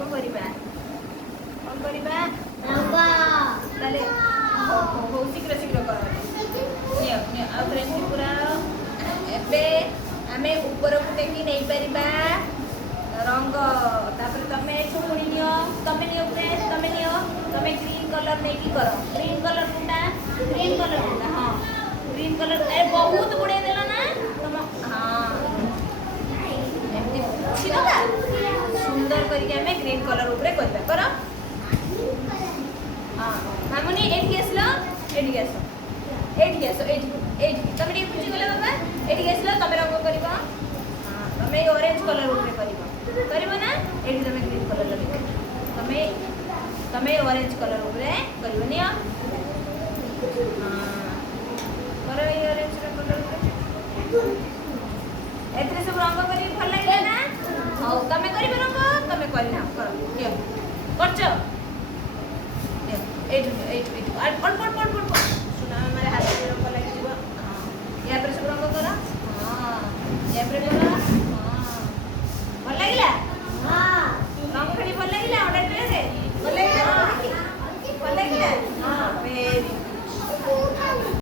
रंग करिबा कौन करिबा रंग ताले हो शीघ्र शीघ्र कर नियो नियो आउथरे पूरा एबे आमे ऊपर को टेकी नहीं परिबा रंग तापर तमे छुपुनी नियो तमे नियो फ्रेंड तमे नियो तमे ग्रीन कलर नहीं की करो ग्रीन कलर कोटा हां ग्रीन कलर ए बहुत गुडे देला ना तम हां एमती छिनका सुंदर करके हमें ग्रीन कलर ऊपर करबा करो हां मामुनी एठी आसलो एठी तमे टी बुझी गले बाबा एठी आसलो तमे रंग करबा हां तमे ऑरेंज कलर ऊपर करबा ना एठी तमे ग्रीन कलर लगे तमे ऑरेंज कलर ऊपर करबो नियो हां करो ये ऑरेंज कलर ऊपर एथरे सब रंग करी भल लागला ना हां तमे करबो रंग तमे करी ना करो नियो करछो नियो एठी पड़ सुना हमारे हाथ में रंग लगी जीव हां या पर सब रंग करो हां या पर करो